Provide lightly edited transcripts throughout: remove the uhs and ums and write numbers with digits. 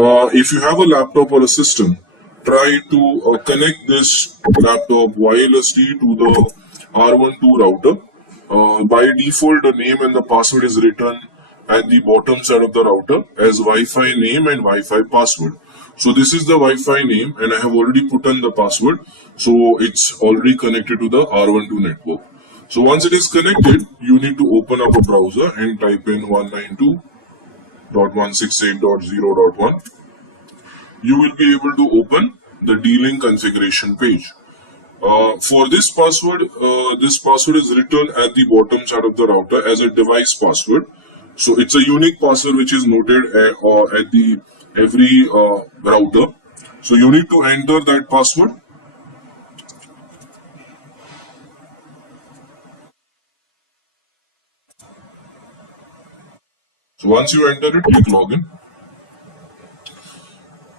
If you have a laptop or a system, try to connect this laptop wirelessly to the R12 router. By default, the name and the password is written at the bottom side of the router as Wi-Fi name and Wi-Fi password. So this is the Wi-Fi name, and I have already put in the password. So it's already connected to the R12 network. So once it is connected, you need to open up a browser and type in 192.168.0.1. You will be able to open the D-Link configuration page. For this password is written at the bottom side of the router as a device password. So it's a unique password which is noted at the every router. So you need to enter that password. So once you enter it, click login.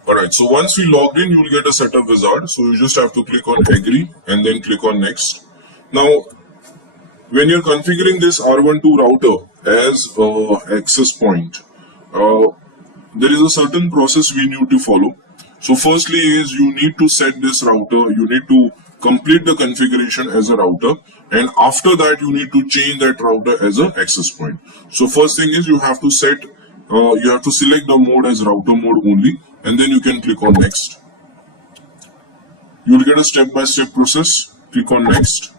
Alright, so once we logged in, you will get a setup wizard. So you just have to click on agree and then click on next. Now, when you're configuring this R12 router as access point, there is a certain process we need to follow. So firstly is you need to set this router, you need to complete the configuration as a router, and after that you need to change that router as an access point. So first thing is you have to select the mode as router mode only, and then you can click on next. You will get a step-by-step process. Click on next.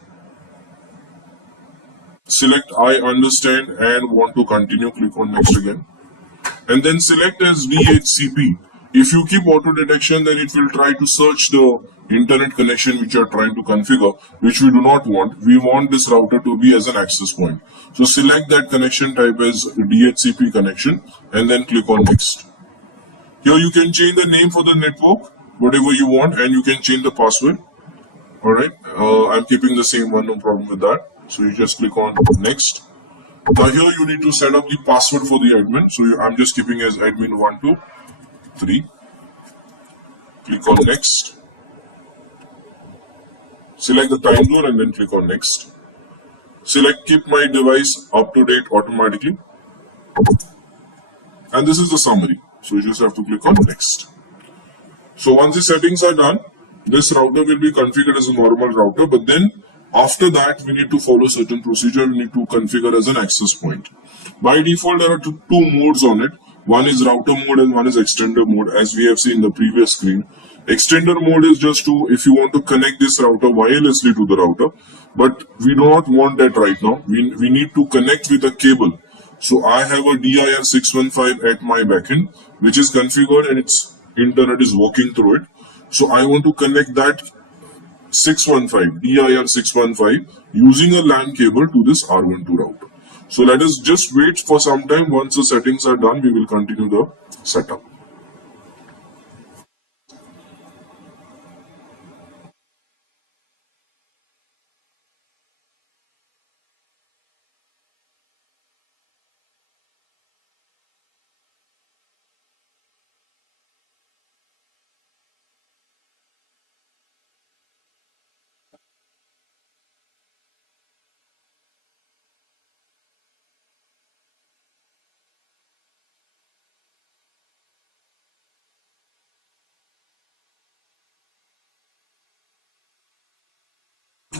Select I understand and want to continue. Click on next again. And then select as DHCP. If you keep auto detection, then it will try to search the internet connection which you are trying to configure, which we do not want. We want this router to be as an access point. So select that connection type as DHCP connection and then click on next. Here you can change the name for the network, whatever you want, and you can change the password. Alright, I'm keeping the same one, no problem with that. So you just click on next. Now here you need to set up the password for the admin. So I'm just keeping as admin123. Click on next. Select the time zone and then click on next. Select keep my device up to date automatically. And this is the summary. So you just have to click on next. So once the settings are done, this router will be configured as a normal router, but then after that, we need to follow certain procedure. We need to configure as an access point. By default, there are two modes on it. One is router mode and one is extender mode, as we have seen in the previous screen. Extender mode is just to, if you want to connect this router wirelessly to the router, but we do not want that right now. We need to connect with a cable. So I have a DIR615 at my backend, which is configured and its internet is working through it. So I want to connect that 615 DIR 615 using a LAN cable to this R12 router. So let us just wait for some time. Once the settings are done, we will continue the setup.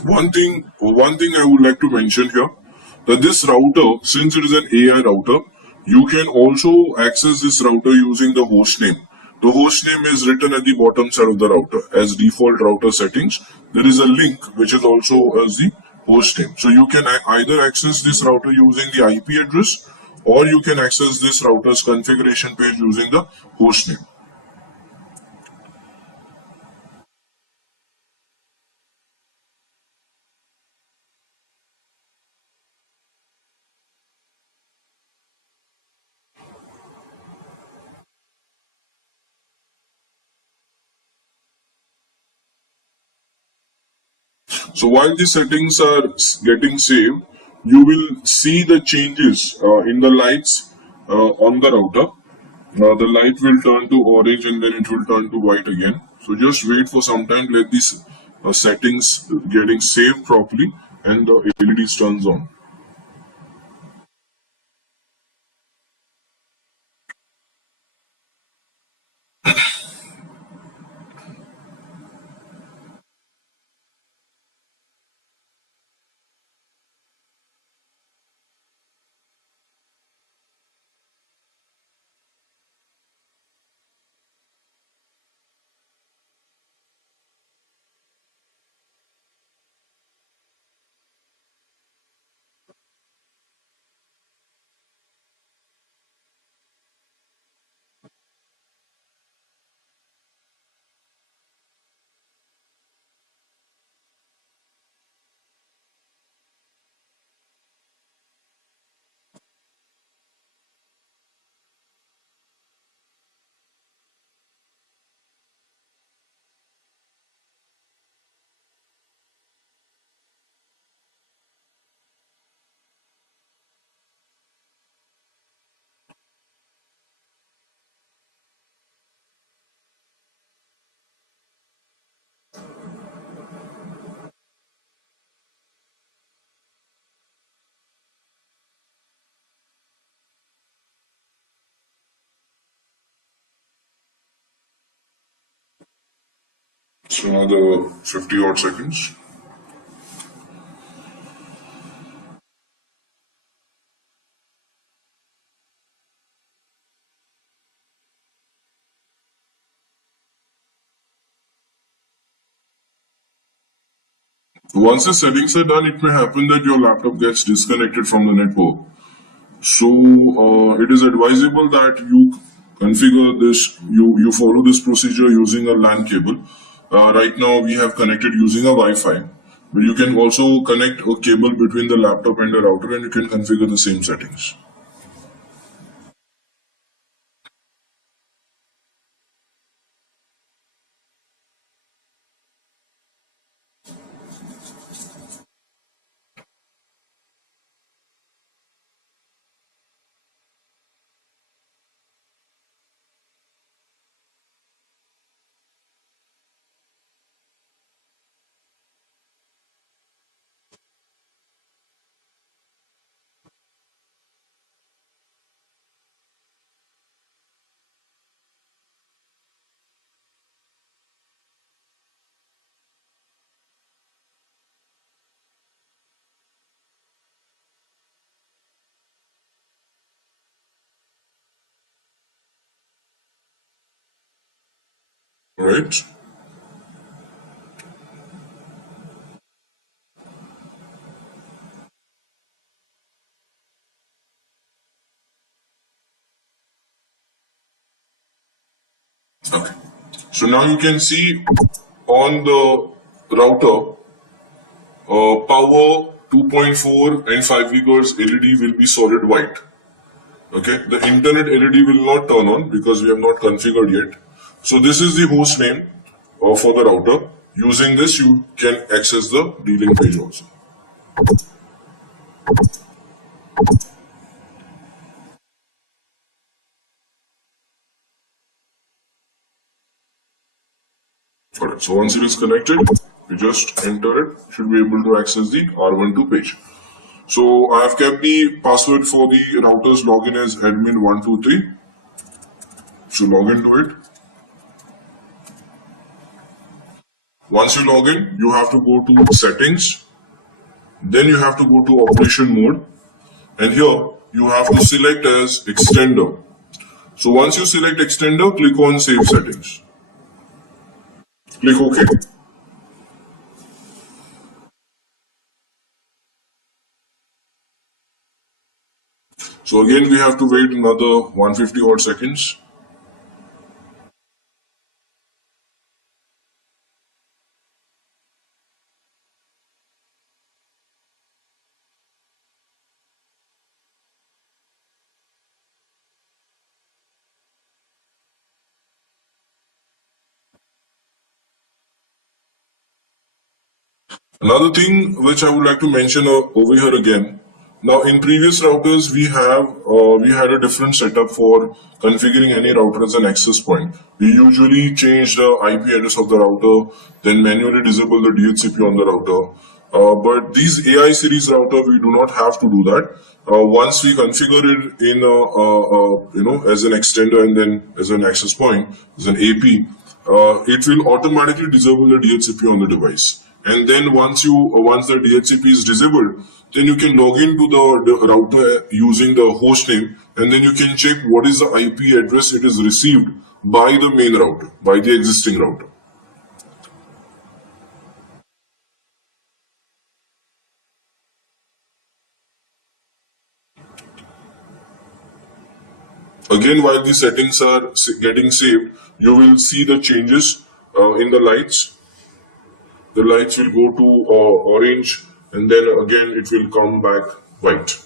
One thing I would like to mention here, that this router, since it is an AI router, you can also access this router using the host name. The host name is written at the bottom side of the router as default router settings. There is a link which is also as the host name. So you can either access this router using the IP address, or you can access this router's configuration page using the host name. So while the settings are getting saved, you will see the changes in the lights on the router. The light will turn to orange and then it will turn to white again. So just wait for some time, let these settings getting saved properly and the LEDs turns on. So another 50 odd seconds. Once the settings are done, it may happen that your laptop gets disconnected from the network. So it is advisable that you configure this, you follow this procedure using a LAN cable. Right now we have connected using a Wi-Fi, but you can also connect a cable between the laptop and the router and you can configure the same settings. Right? Okay. So now you can see on the router, power 2.4 and 5 gigahertz LED will be solid white. Okay, the internet LED will not turn on because we have not configured yet. So this is the host name for the router. Using this, you can access the D-Link page also. Alright, so once it is connected, you just enter it. Should be able to access the R12 page. So I have kept the password for the router's login as admin123. So log into it. Once you log in, you have to go to settings. Then you have to go to operation mode. And here you have to select as extender. So once you select extender, click on save settings. Click OK. So again, we have to wait another 150 odd seconds. Another thing which I would like to mention over here again. Now, in previous routers, we had a different setup for configuring any router as an access point. We usually change the IP address of the router, then manually disable the DHCP on the router. But these AI series router, we do not have to do that. Once we configure it in as an extender and then as an access point, as an AP, it will automatically disable the DHCP on the device. And then once the DHCP is disabled, then you can log into the router using the host name, and then you can check what is the IP address it is received by the main router, by the existing router. Again, while the settings are getting saved, you will see the changes in the lights. The lights will go to orange, and then again it will come back white.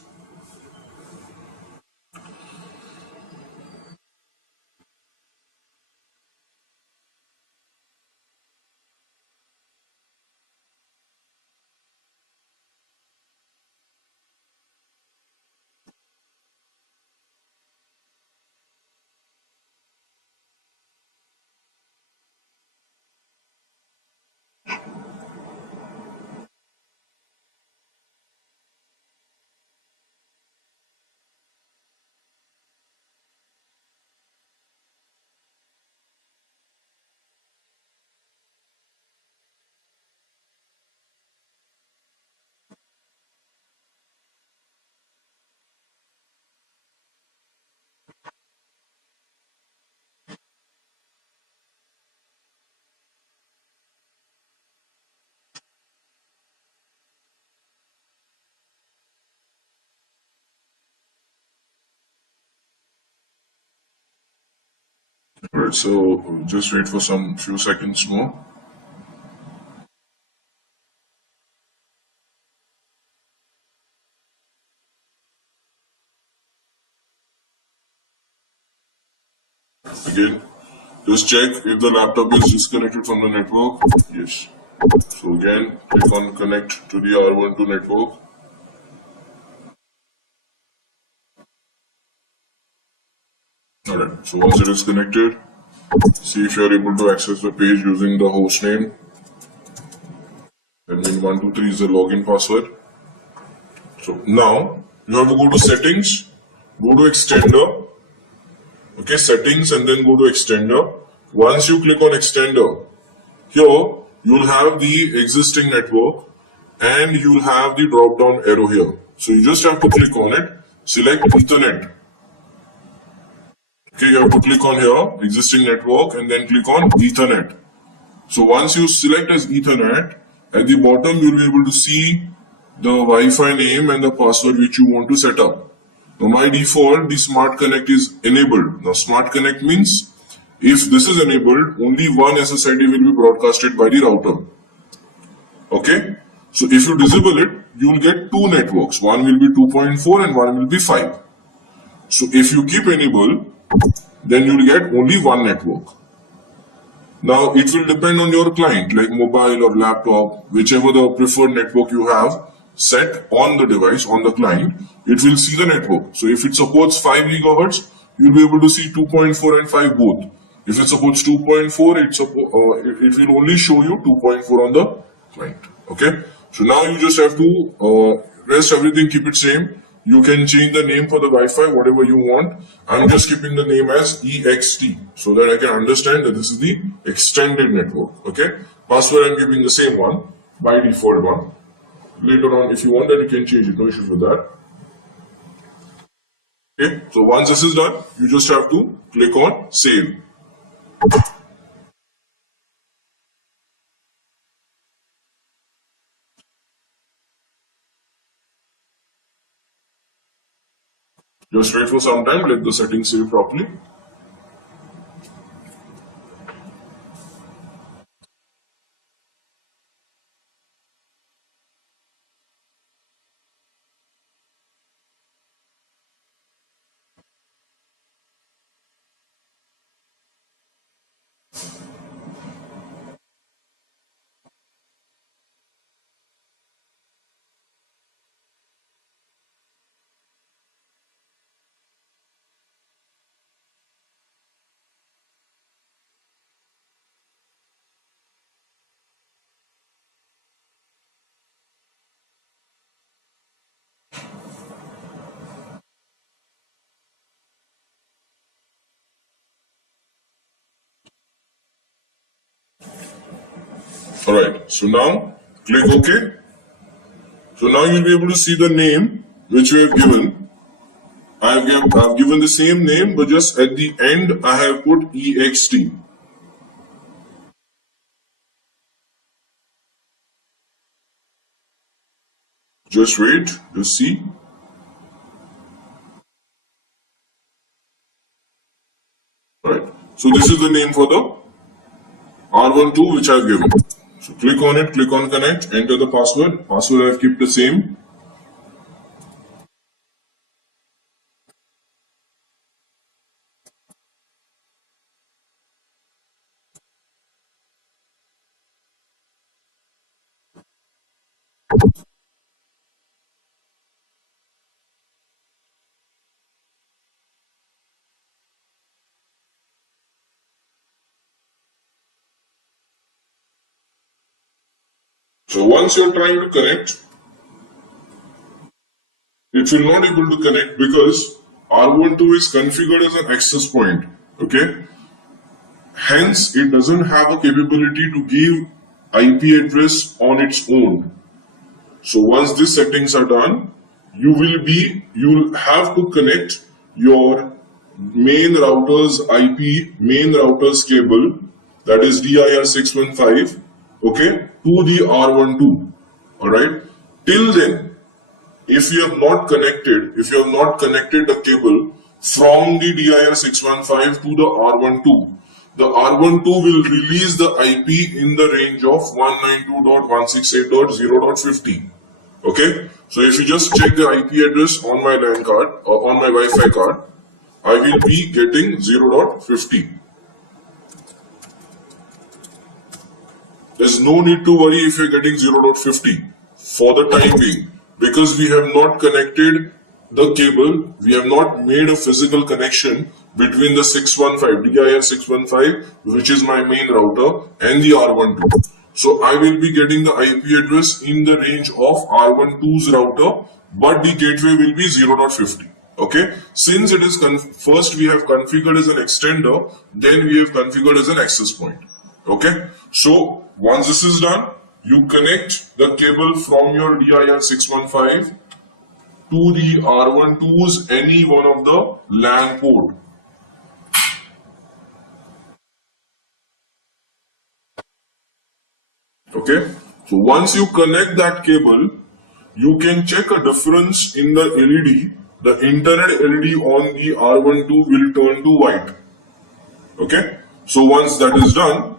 Alright, so just wait for some few seconds more. Again, just check if the laptop is disconnected from the network. Yes. So again, click on connect to the R12 network. Alright, so once it is connected, see if you are able to access the page using the host name. Admin123 is the login password. So now you have to go to settings, go to extender. Okay, settings and then go to extender. Once you click on extender, here you'll have the existing network and you'll have the drop down arrow here. So you just have to click on it, select Ethernet. Okay, you have to click on here, existing network, and then click on Ethernet. So once you select as Ethernet, at the bottom you'll be able to see the Wi-Fi name and the password which you want to set up. Now by default, the Smart Connect is enabled. Now Smart Connect means if this is enabled, only one SSID will be broadcasted by the router. Okay? So if you disable it, you will get two networks. One will be 2.4 and one will be 5. So if you keep enable, then you will get only one network. Now it will depend on your client, like mobile or laptop, whichever the preferred network you have set on the device, on the client, it will see the network. So if it supports 5 gigahertz, you'll be able to see 2.4 and 5 both. If it supports 2.4, it will only show you 2.4 on the client. Okay. So now you just have to rest everything, keep it same. You can change the name for the Wi-Fi, whatever you want. I'm just keeping the name as EXT so that I can understand that this is the extended network. Okay. Password I'm keeping the same one, by default one. Later on, if you want that, you can change it. No issues with that. Okay. So once this is done, you just have to click on save. Just wait for some time, let the settings save properly. Alright, so now click OK. So now you'll be able to see the name which we have given. I've given the same name, but just at the end I have put EXT. Just wait, just see. Alright, so this is the name for the R12 which I've given. So click on it, click on connect, enter the password. Password I've kept the same. So once you're trying to connect, it will not able to connect because R12 is configured as an access point. Okay. Hence, it doesn't have a capability to give IP address on its own. So once these settings are done, you'll have to connect your main router's IP, main router's cable, that is DIR615, okay, to the R12. Alright. Till then, if you have not connected the cable from the dir 615 to the R12. The R12 will release the IP in the range of 192.168.0.50. Okay, so if you just check the IP address on my LAN card or on my Wi-Fi card, I will be getting 0.50. There's no need to worry if you're getting 0.50 for the time being, because we have not connected the cable, we have not made a physical connection between the 615, dir 615, which is my main router, and the R12. So I will be getting the IP address in the range of R12's router, but the gateway will be 0.50. Okay, since it is first we have configured as an extender, then we have configured as an access point. Okay, so once this is done, you connect the cable from your dir 615 to the R12's any one of the LAN port. Okay, so once you connect that cable, you can check a difference in the LED. The internet LED on the R12 will turn to white. Okay, so once that is done,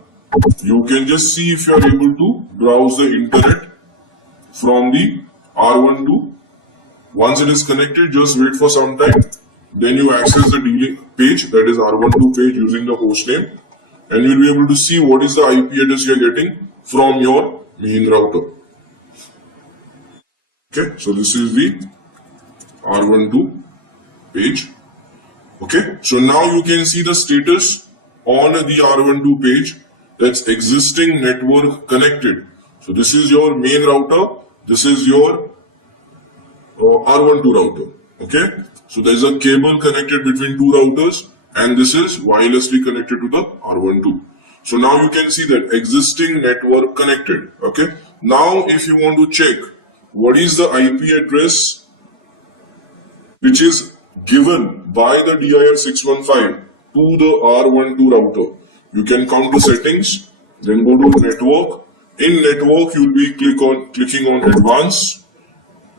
you can just see if you are able to browse the internet from the R12. Once it is connected, just wait for some time. Then you access the page, that is R12 page, using the hostname, and you will be able to see what is the IP address you are getting from your main router. Okay, so this is the R12 page. Okay, so now you can see the status on the R12 page, that's existing network connected. So this is your main router, this is your R12 router. Okay, so there is a cable connected between two routers, and this is wirelessly connected to the R12. So now you can see that existing network connected. Okay, now if you want to check what is the IP address which is given by the dir 615 to the R12 router, you can come to settings, then go to network. In network, you will be clicking on advanced.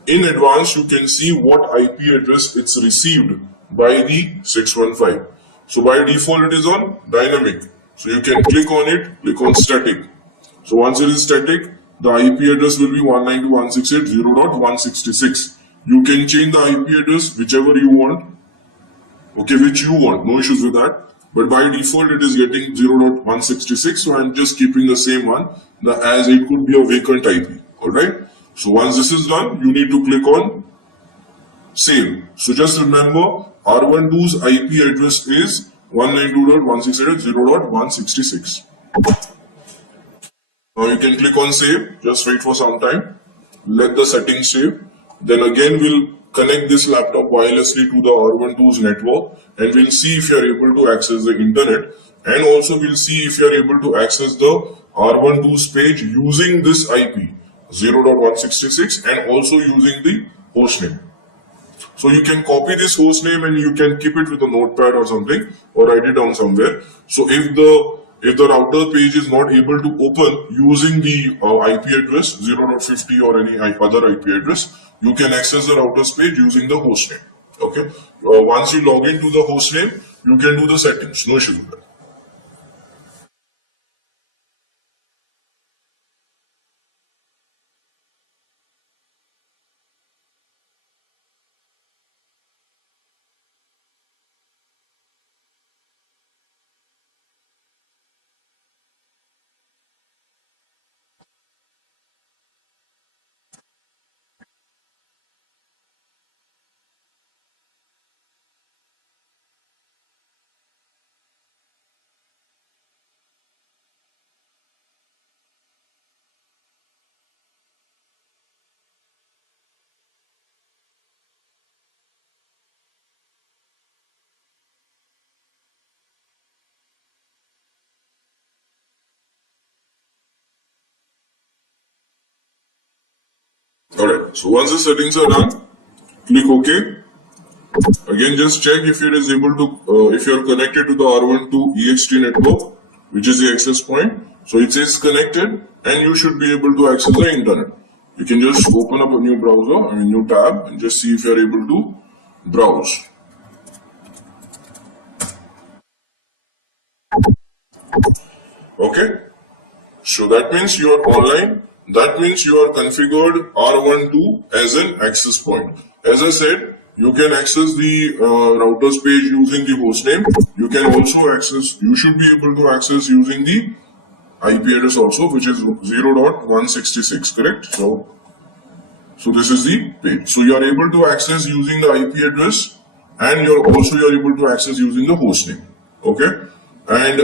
In advanced, you can see what IP address it's received by the 615. So by default, it is on dynamic. So you can click on it, click on static. So once it is static, the IP address will be 192.168.0.166. You can change the IP address whichever you want. Okay, which you want, no issues with that. But by default, it is getting 0.166. So I'm just keeping the same one, as it could be a vacant IP. Alright. So once this is done, you need to click on save. So just remember, R12's IP address is 192.168.0.166. Now you can click on save. Just wait for some time. Let the settings save. Then again we'll connect this laptop wirelessly to the R12's network, and we'll see if you are able to access the internet, and also we'll see if you are able to access the R12's page using this IP 0.166 and also using the hostname. So you can copy this hostname and you can keep it with a notepad or something, or write it down somewhere. So if the router page is not able to open using the IP address 0.50 or any other IP address, you can access the router's page using the hostname. Okay. Once you log into the hostname, you can do the settings. No issue with that. Alright, so once the settings are done, click OK. Again, just check if it is able to, if you are connected to the R12 EXT network, which is the access point. So it says connected, and you should be able to access the internet. You can just open up a new browser, new tab, and just see if you are able to browse. Okay, so that means you are online. That means you are configured R12 as an access point. As I said, you can access the routers page using the hostname. You can also access, you should be able to access using the IP address also, which is 0.166, correct? So this is the page. So you are able to access using the IP address, and you're able to access using the hostname. Okay, and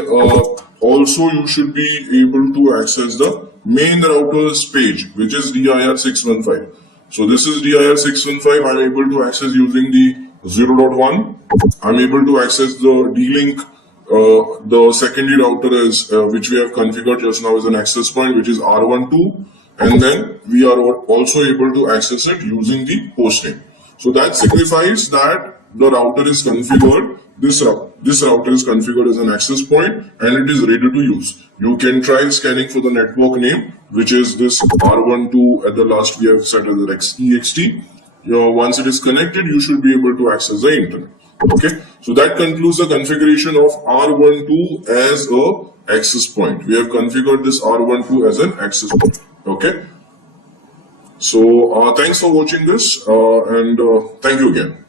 also you should be able to access the main routers page, which is dir 615. So this is dir 615. I'm able to access using the 0.1. I'm able to access the D-Link. The secondary router is which we have configured just now as an access point, which is R12, and then we are also able to access it using the hostname. So that signifies that the router is configured. This router is configured as an access point and it is ready to use. You can try scanning for the network name, which is this R12. At the last we have set as an EXT. Once it is connected, you should be able to access the internet. Okay, so that concludes the configuration of R12 as a access point. We have configured this R12 as an access point. Okay, so thanks for watching this and thank you again.